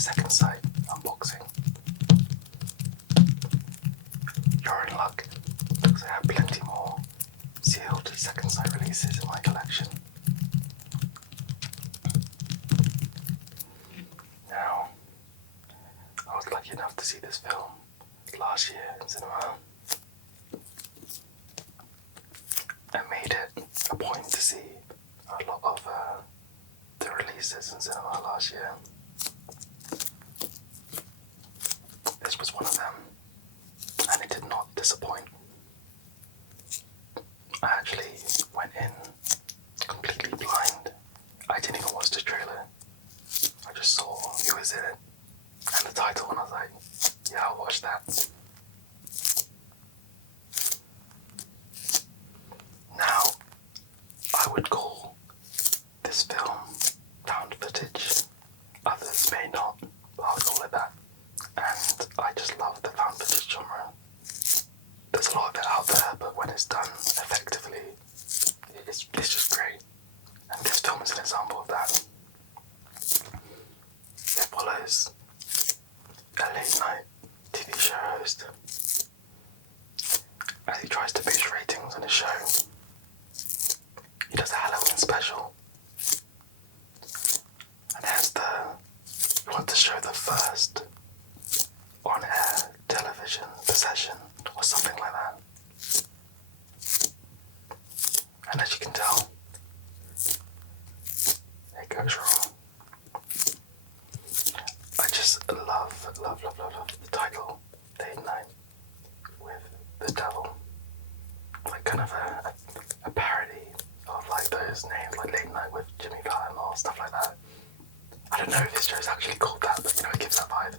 second sight unboxing. You're in luck, because I have plenty more sealed second sight releases in my collection. Now, I was lucky enough to see this film last year in cinema. I made it a point to see a lot of the releases in cinema last year. This was one of them, and it did not disappoint. I actually went in completely blind. I didn't even watch the trailer. I just saw who was in it and the title, and I was like, yeah, I'll watch that. Now, I would call this film found footage. Others may not, but I would call it that. And I just love the found footage genre. There's a lot of it out there, but when it's done effectively, it's just great. And this film is an example of that. It follows a late night TV show host as he tries to boost ratings on his show. He does a Halloween special, and he wants to show the first on-air television possession or something like that. And as you can tell, it goes wrong. I just love the title, Late Night with the Devil. Like kind of a parody of like those names, like Late Night with Jimmy Fallon or stuff like that. I don't know if this show is actually called that, but it gives that vibe.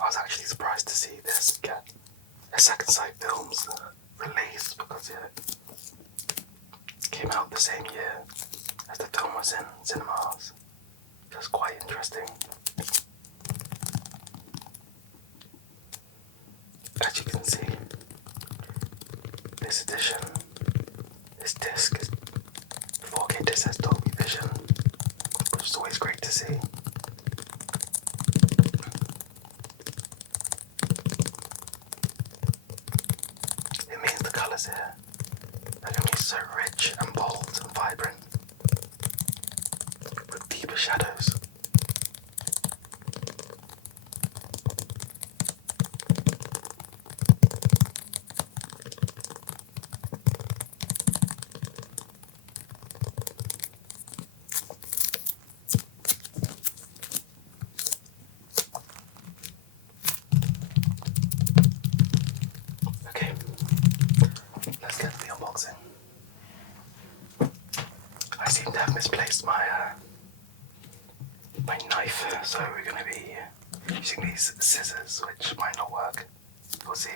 I was actually surprised to see this get a Second Sight Films release because it came out the same year as the film was in cinemas. It was quite interesting. As you can see, this edition, this disc, 4K disc has Dolby Vision, which is always great to see. It means the colours here are going to be so rich and bold and vibrant, with deeper shadows. Okay, let's get to the unboxing. I seem to have misplaced my knife, so we're going to be using these scissors, which might not work. We'll see.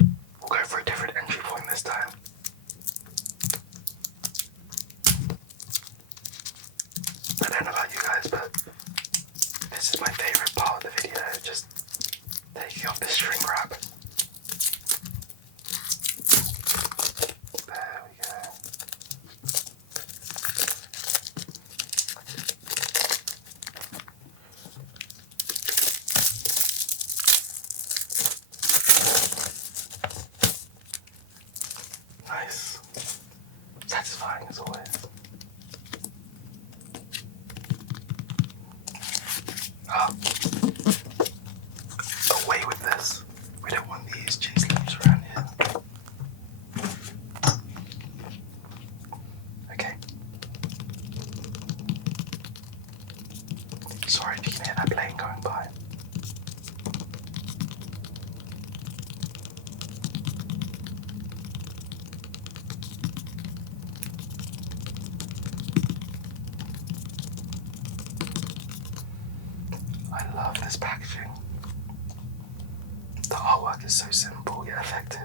We'll go for a different entry point this time. I don't know about you guys, but this is my favourite part of the video, just taking off this shrink wrap. There we go. Nice. Satisfying as always. Away with this. We don't want these cheese leaves around here. Okay. Sorry if you can hear that plane going by. I love this packaging. The artwork is so simple yet effective.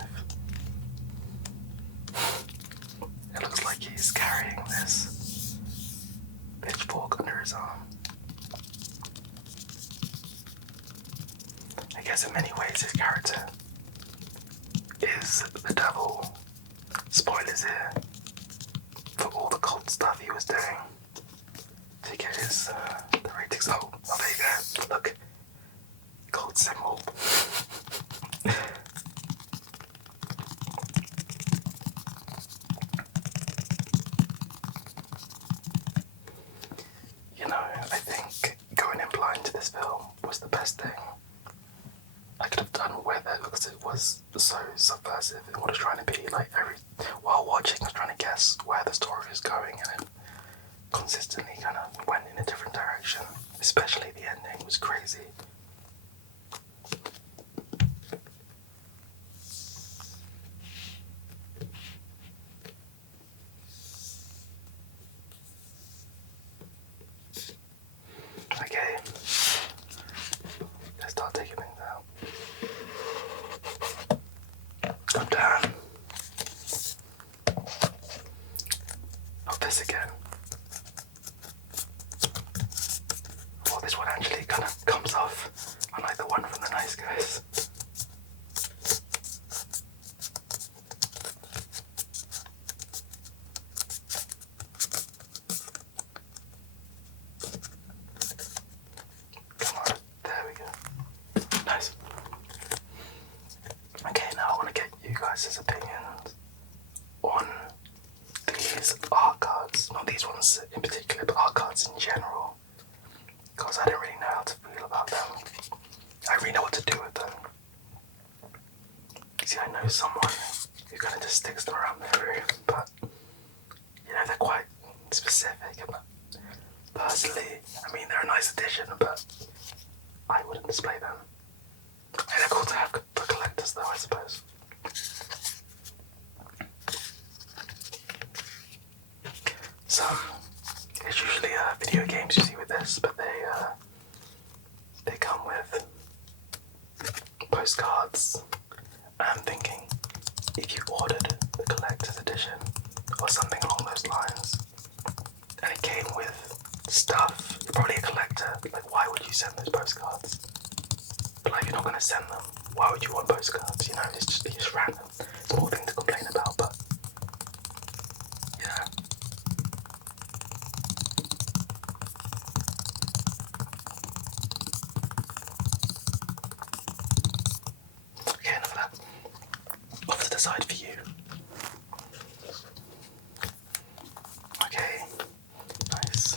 It looks like he's carrying this pitchfork under his arm. guess in many ways his character is the devil. Spoilers here for all the cult stuff he was doing to get his the ratings. Oh, there you go. Look, cult symbol. You know, I think going in blind to this film was the best thing I could have done with it, because it was so subversive in what it's trying to be. Like, while watching, I was trying to guess where the story is going, and it consistently kind of went in a different direction. Especially the ending was crazy. Okay, let's start taking things out. Come down. Not this again. Well, this one actually kind of comes off, unlike the one from the Nice Guys. Come on, there we go. Nice. Okay, now I want to get you guys' opinions on these art cards. Not these ones in particular, but art cards in general. Because I don't really know how to feel about them. I really know what to do with them. See, I know someone who kind of just sticks them around their room, but you know, they're quite specific. And personally, I mean, they're a nice addition, but I wouldn't display them. And they're cool to have for collectors, though, I suppose. So, it's usually video games you see with this, but they come with postcards. I'm thinking, if you ordered the collector's edition or something along those lines, and it came with stuff, you're probably a collector. Like, why would you send those postcards? But like, if you're not going to send them, why would you want postcards? You know, it's just random. Small thing to complain about, but you know. Okay, enough of that. Off to the side for you. Okay, nice.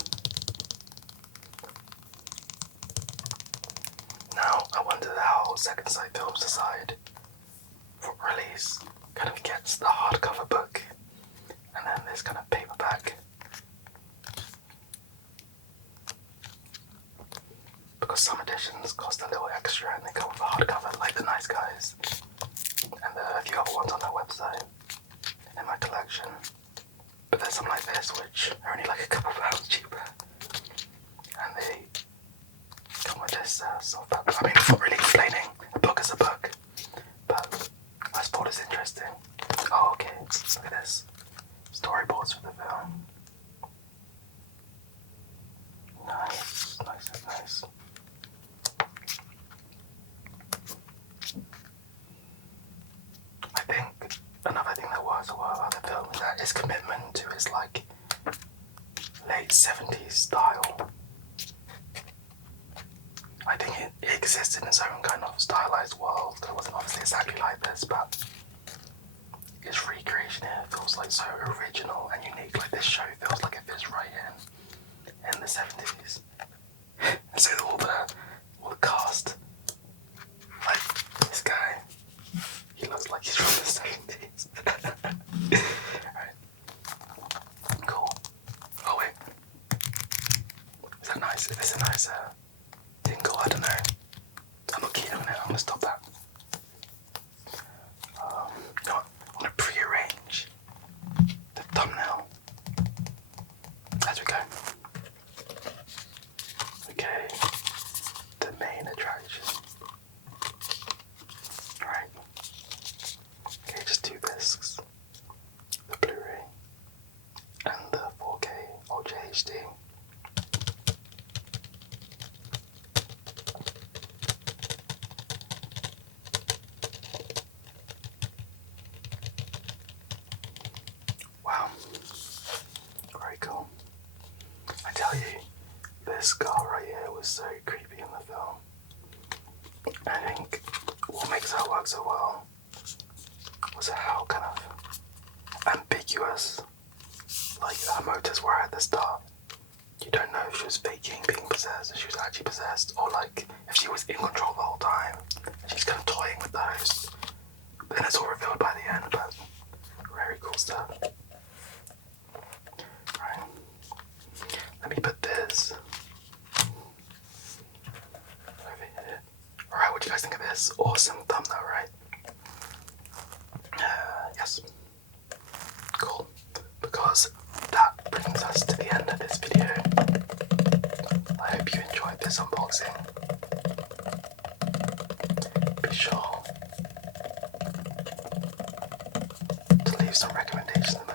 Now, I wonder how Second Sight Films decide for release kind of gets the hardcover book and then this kind of paperback. Because some editions cost a little extra and they come with a hardcover, like the Nice Guys and a few other ones on their website in my collection. But there's some like this which are only like a couple pounds cheaper, and they come with this soft back. I mean, I'm not really explaining a book as a book, but I thought it's interesting. Oh, okay, look at this. Storyboards for the film. Nice, nice, nice. I think another thing that works well about the film is that his commitment to his like late 70s style. I think it exists in its own kind of stylized world. It wasn't obviously exactly like this, but his recreation here feels like so original and unique. Like, this show feels like it fits right in the 70s. And so all the cast, like this guy, he looks like he's from the 70s. Alright. Cool. Oh wait. Is that nice? Is this a nice tingle? I don't know. I'm not keen on it. I'm gonna stop that. You know what? I'm gonna pre-arrange the thumbnail as we go. Okay. girl right here was so creepy in the film. I think what makes her work so well was how kind of ambiguous like her motives were at the start. You don't know if she was faking being possessed, if she was actually possessed, or like if she was in control the whole time and she's kind of toying with the host. Then it's all revealed by the end, but very cool stuff. Right. Let me put this over here. Alright, what do you guys think of this? Awesome thumbnail, right? Yes. Cool. Because that brings us to the end of this video. I hope you enjoyed this unboxing. Be sure to leave some recommendations in